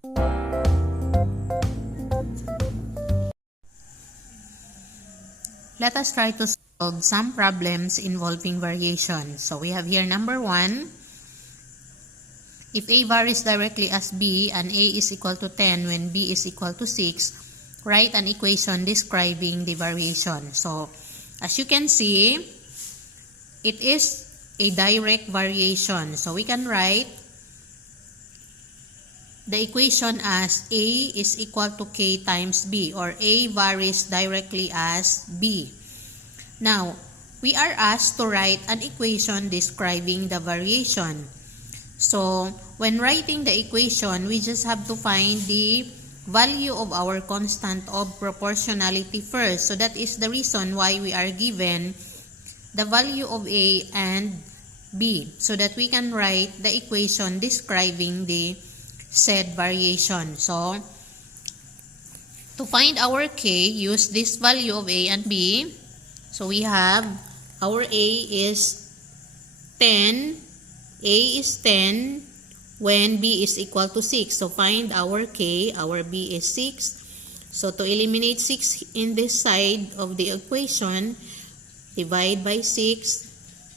Let us try to solve some problems involving variation. So we have here number 1. If A varies directly as B and A is equal to 10 when B is equal to 6, write an equation describing the variation. So as you can see, it is a direct variation. So we can write the equation as A is equal to K times B, or A varies directly as B. Now, we are asked to write an equation describing the variation. So, when writing the equation, we just have to find the value of our constant of proportionality first. So, that is the reason why we are given the value of A and B, so that we can write the equation describing the said variation. So, to find our K, use this value of A and B. So, we have our A is 10. A is 10 when B is equal to 6. So, find our K. Our B is 6. So, to eliminate 6 in this side of the equation, divide by 6,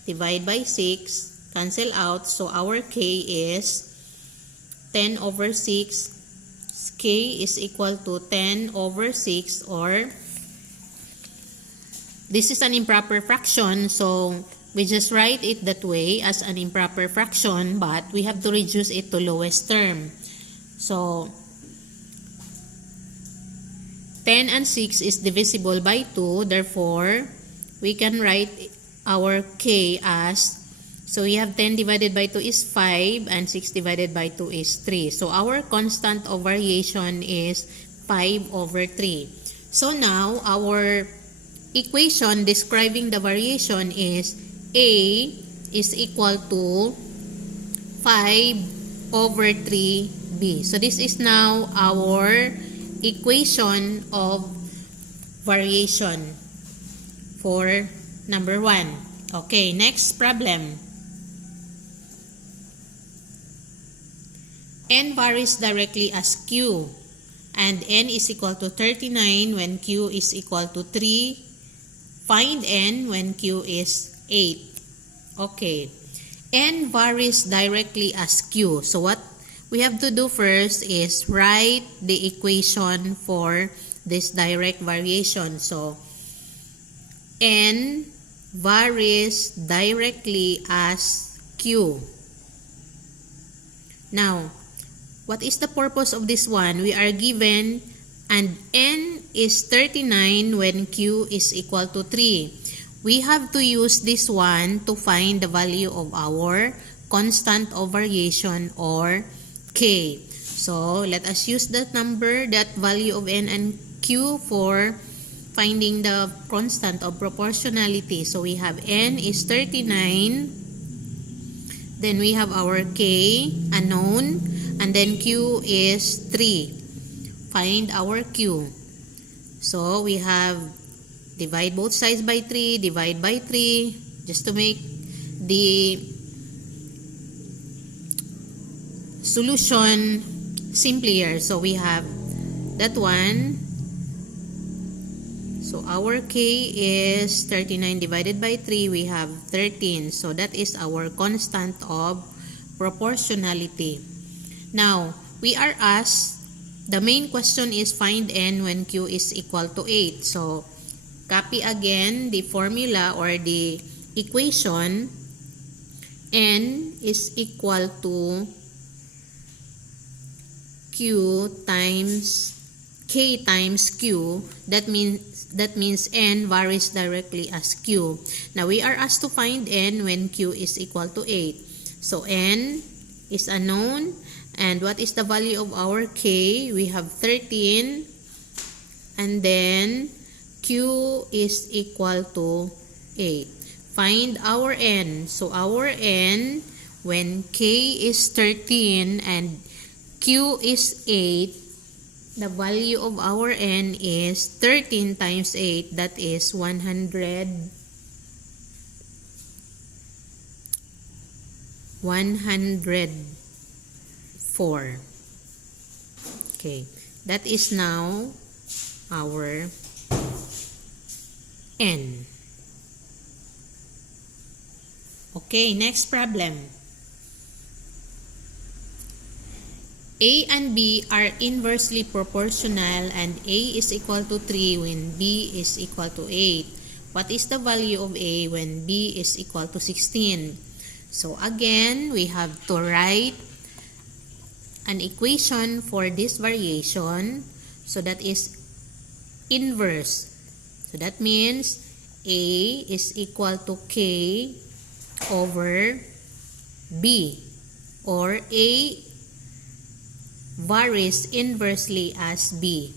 divide by 6, cancel out. So, our K is 10 over 6. K is equal to 10 over 6, or this is an improper fraction. So, we just write it that way as an improper fraction, but we have to reduce it to lowest term. So, 10 and 6 is divisible by 2. Therefore, we can write our K as, so we have 10 divided by 2 is 5 and 6 divided by 2 is 3. So, our constant of variation is 5 over 3. So, now, our equation describing the variation is A is equal to 5 over 3B. So, this is now our equation of variation for number 1. Okay, next problem. N varies directly as Q, and N is equal to 39 when Q is equal to 3. Find N when Q is 8. Okay. N varies directly as Q. So what we have to do first is write the equation for this direct variation. So, N varies directly as Q. Now, what is the purpose of this one? We are given and N is 39 when Q is equal to 3. We have to use this one to find the value of our constant of variation, or K. So, let us use that number, that value of N and Q, for finding the constant of proportionality. So, we have N is 39. Then, we have our K, unknown. And then, Q is 3. Find our Q. So, we have divide both sides by 3, divide by 3, just to make the solution simpler. So, we have that one. So, our K is 39 divided by 3. We have 13. So, that is our constant of proportionality. Now, we are asked, the main question is find N when Q is equal to 8. So, copy again the formula or the equation. N is equal to Q times K times Q. That means N varies directly as Q. Now, we are asked to find N when Q is equal to 8. So, N is unknown. And what is the value of our K? We have 13. And then, Q is equal to 8. Find our N. So, our N, when K is 13 and Q is 8, the value of our N is 13 times 8. That is 104. Okay, that is now our n. Okay, next problem. A and B are inversely proportional and A is equal to 3 when B is equal to 8. What is the value of A when B is equal to 16? So again, we have to write an equation for this variation. So that is inverse. So that means A is equal to K over B, or A varies inversely as B.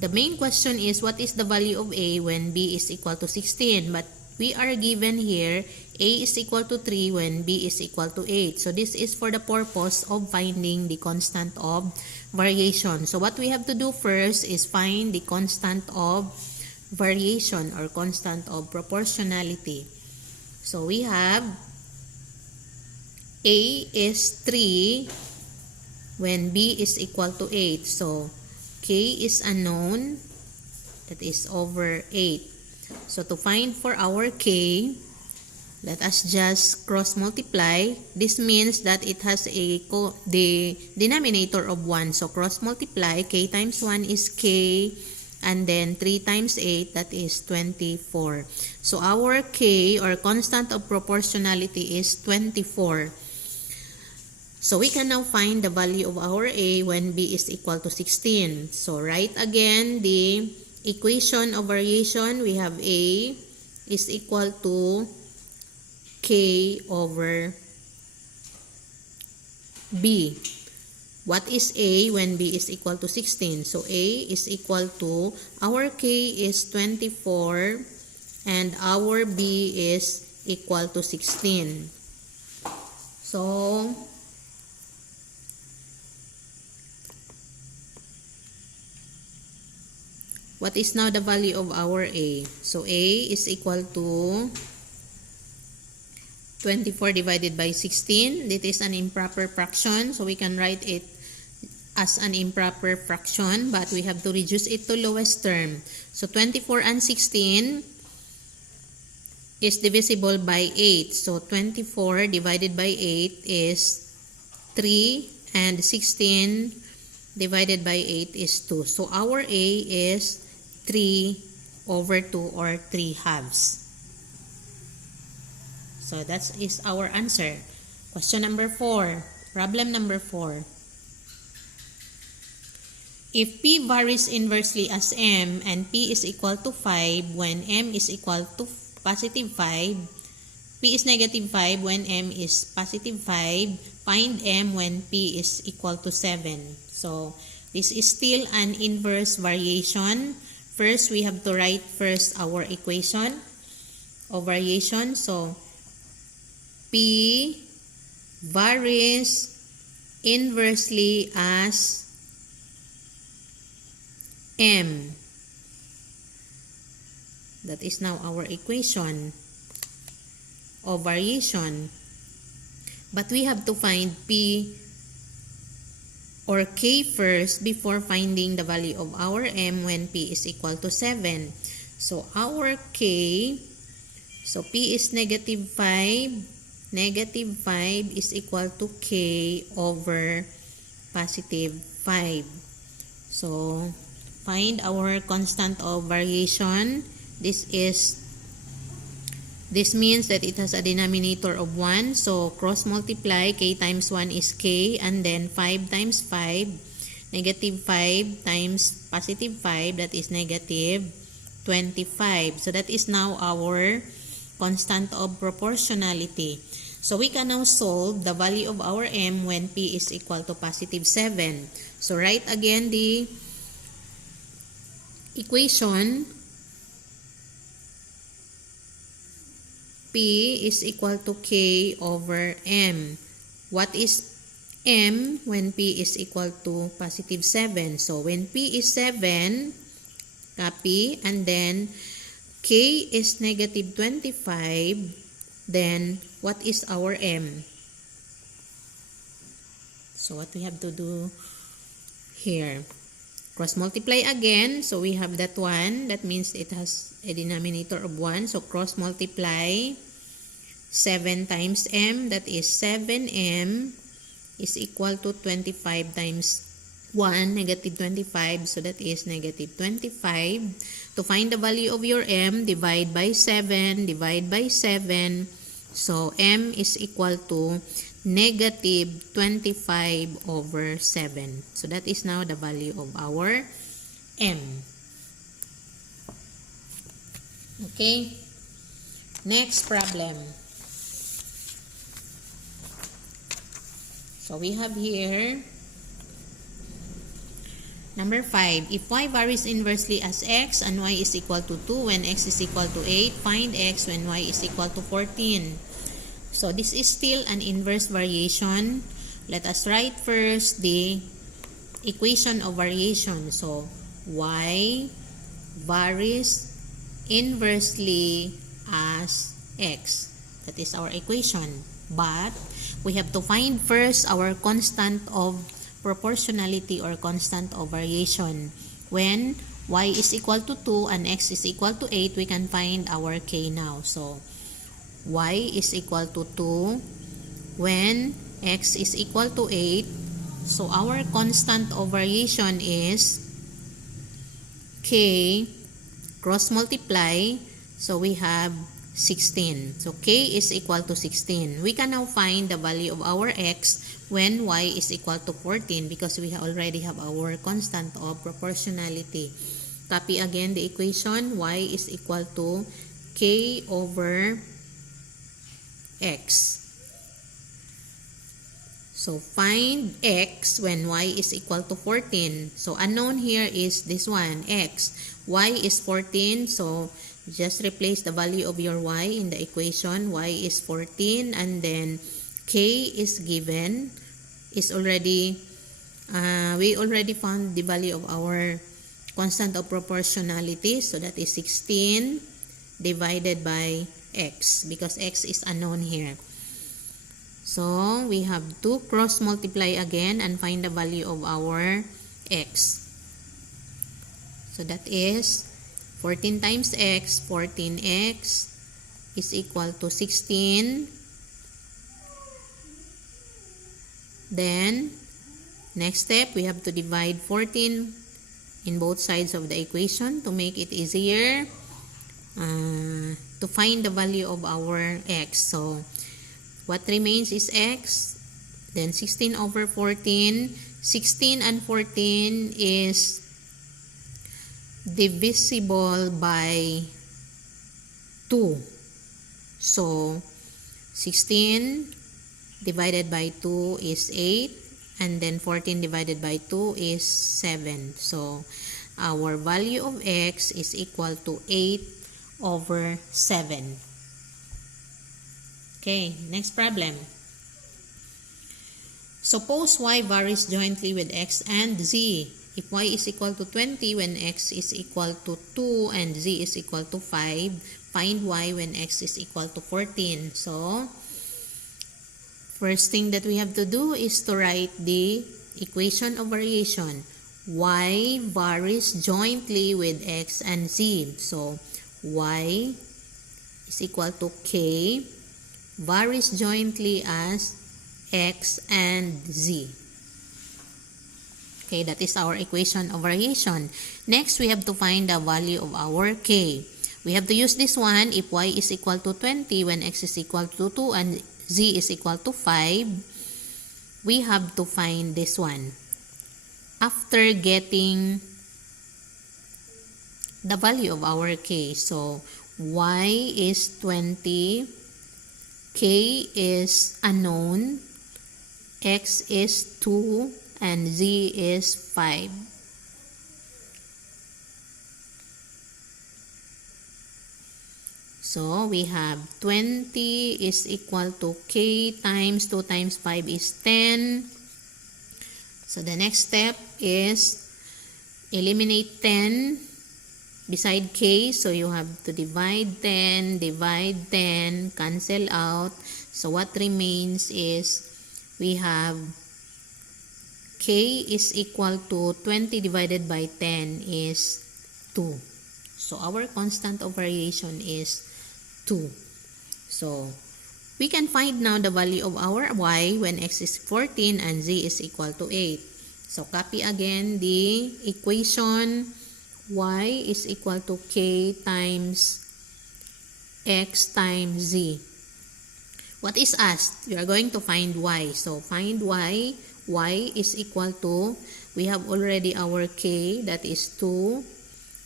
The main question is what is the value of A when B is equal to 16? But we are given here A is equal to 3 when B is equal to 8. So this is for the purpose of finding the constant of variation. So what we have to do first is find the constant of variation or constant of proportionality. So we have A is 3 when B is equal to 8. So K is unknown, that is over 8. So to find for our K, let us just cross multiply. This means that it has the denominator of 1. So cross multiply, K times 1 is K, and then 3 times 8, that is 24. So our K or constant of proportionality is 24. So we can now find the value of our A when B is equal to 16. So write again the equation of variation. We have A is equal to K over B. What is A when B is equal to 16? So A is equal to, our K is 24 and our B is equal to 16. So what is now the value of our A? So A is equal to 24 divided by 16. This is an improper fraction, so we can write it as an improper fraction, but we have to reduce it to lowest term. So 24 and 16 is divisible by 8. So 24 divided by 8 is 3, and 16 divided by 8 is 2. So our A is 3 over 2, or 3 halves. So that is our answer. Question number 4. Problem number 4. If P varies inversely as M and P is equal to 5 when M is equal to positive 5, P is negative 5 when M is positive 5, find M when P is equal to 7. So this is still an inverse variation. First, we have to write first our equation of variation. So P varies inversely as M. That is now our equation of variation. But we have to find P or K first before finding the value of our M when P is equal to 7. So our K, so P is negative 5. Negative 5 is equal to K over positive 5. So find our constant of variation. This means that it has a denominator of 1. So cross multiply, K times 1 is K, and then 5 times 5, negative 5 times positive 5, that is negative 25. So that is now our constant of proportionality. So we can now solve the value of our M when P is equal to positive 7. So write again the equation. P is equal to K over M. What is M when P is equal to positive 7? So when P is 7, copy, and then K is negative 25, then what is our M? So what we have to do here. Cross multiply again. So we have that 1. That means it has a denominator of 1. So cross multiply 7 times m. That is 7m is equal to 25 times 1, negative 25. So that is negative 25. To find the value of your m, divide by 7. Divide by 7. So m is equal to negative 25 over 7. So that is now the value of our m. Okay. Next problem. So we have here number 5. If y varies inversely as x and y is equal to 2 when x is equal to 8, find x when y is equal to 14. So this is still an inverse variation. Let us write first the equation of variation. So y varies inversely as x. That is our equation. But we have to find first our constant of proportionality or constant of variation. When y is equal to 2 and x is equal to 8, we can find our k now. So y is equal to 2 when x is equal to 8. So our constant of variation is k cross multiply. So we have 16. So k is equal to 16. We can now find the value of our x when y is equal to 14 because we already have our constant of proportionality. Copy again the equation. Y is equal to k over x. So find x when y is equal to 14. So unknown here is this one, x. Y is 14. So just replace the value of your y in the equation. Y is 14 and then k is given. Is already we already found the value of our constant of proportionality. So that is 16 divided by x because x is unknown here. So we have to cross multiply again and find the value of our x. So that is 14 times x, 14x is equal to 16. Then next step, we have to divide 14 in both sides of the equation to make it easier to find the value of our x. So what remains is x, then 16 over 14. 16 and 14 is divisible by 2. So 16 divided by 2 is 8, and then 14 divided by 2 is 7. So our value of x is equal to 8 over 7. Okay, next problem. Suppose y varies jointly with x and z. If y is equal to 20 when x is equal to 2 and z is equal to 5, find y when x is equal to 14. So first thing that we have to do is to write the equation of variation. Y varies jointly with x and z. So y is equal to k varies jointly as x and z. Okay, that is our equation of variation. Next, we have to find the value of our k. We have to use this one. If y is equal to 20 when x is equal to 2 and z is equal to 5, we have to find this one. After getting the value of our k, so y is 20, k is unknown, x is 2, and z is 5. So we have 20 is equal to k times 2 times 5 is 10. So the next step is eliminate 10 beside k. So you have to divide 10, cancel out. So what remains is we have k is equal to 20 divided by 10 is 2. So our constant of variation is 2. So we can find now the value of our y when x is 14 and z is equal to 8. So copy again the equation y is equal to k times x times z. What is asked? We are going to find y. So find y. Y is equal to, we have already our k, that is 2.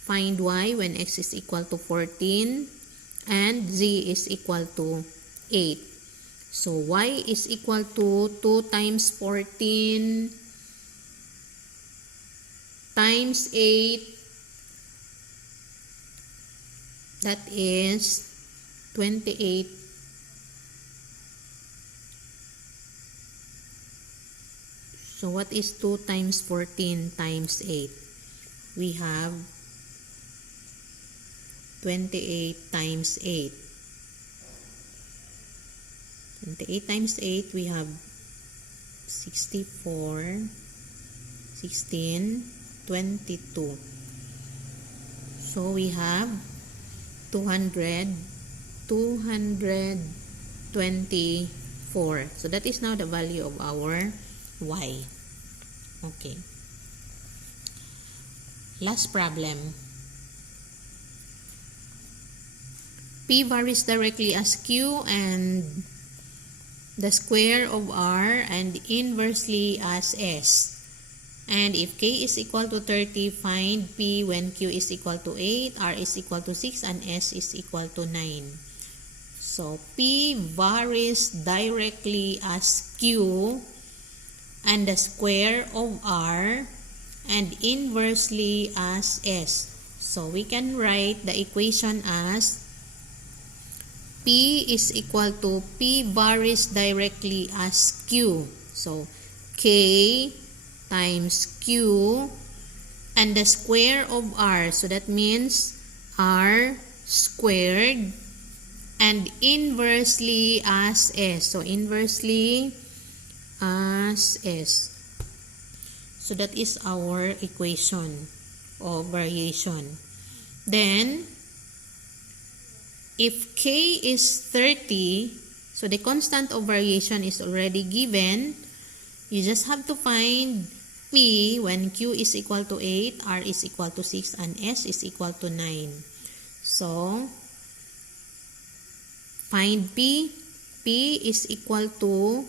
Find y when x is equal to 14 and z is equal to 8. So y is equal to 2 times 14 times 8, that is 28. So what is 2 times 14 times 8? We have 28 times 8. 28 times 8, we have 64, 16, 22. So we have 224. So that is now the value of our y. Okay. Last problem. P varies directly as Q and the square of R and inversely as S. And if K is equal to 30, find P when Q is equal to 8, R is equal to 6, and S is equal to 9. So P varies directly as Q and the square of R and inversely as S. So we can write the equation as P is equal to P varies directly as Q. So K times Q and the square of R. So that means R squared and inversely as S. So inversely as S. So that is our equation of variation. Then if K is 30, so the constant of variation is already given. You just have to find P when Q is equal to 8, R is equal to 6, and S is equal to 9. So, find P. P is equal to,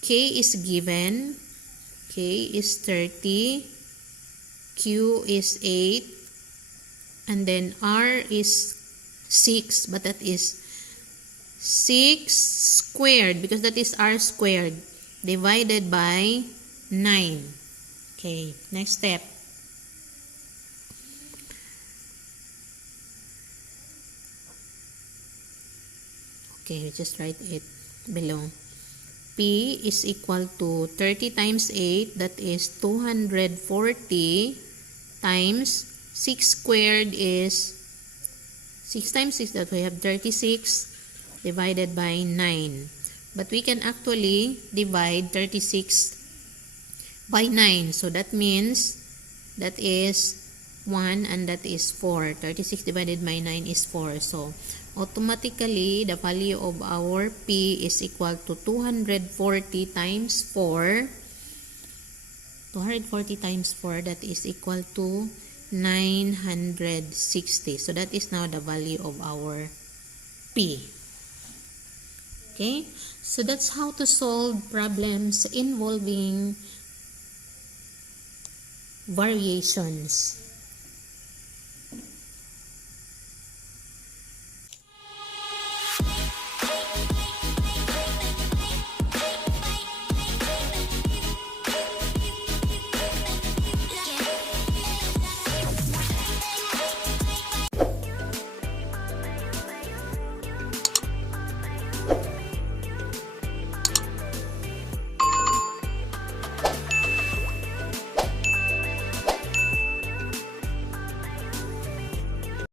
K is given, K is 30, Q is 8, and then R is 6, but that is 6 squared because that is R squared divided by 9. Okay, next step. Okay, we just write it below. P is equal to 30 times 8, that is 240 times 6 squared is 6 times 6, that we have 36 divided by 9. But we can actually divide 36 by 9. So that means that is 1 and that is 4. 36 divided by 9 is 4. So automatically, the value of our P is equal to 240 times 4. 240 times 4, that is equal to 960. So that is now the value of our P. Okay, so that's how to solve problems involving variations.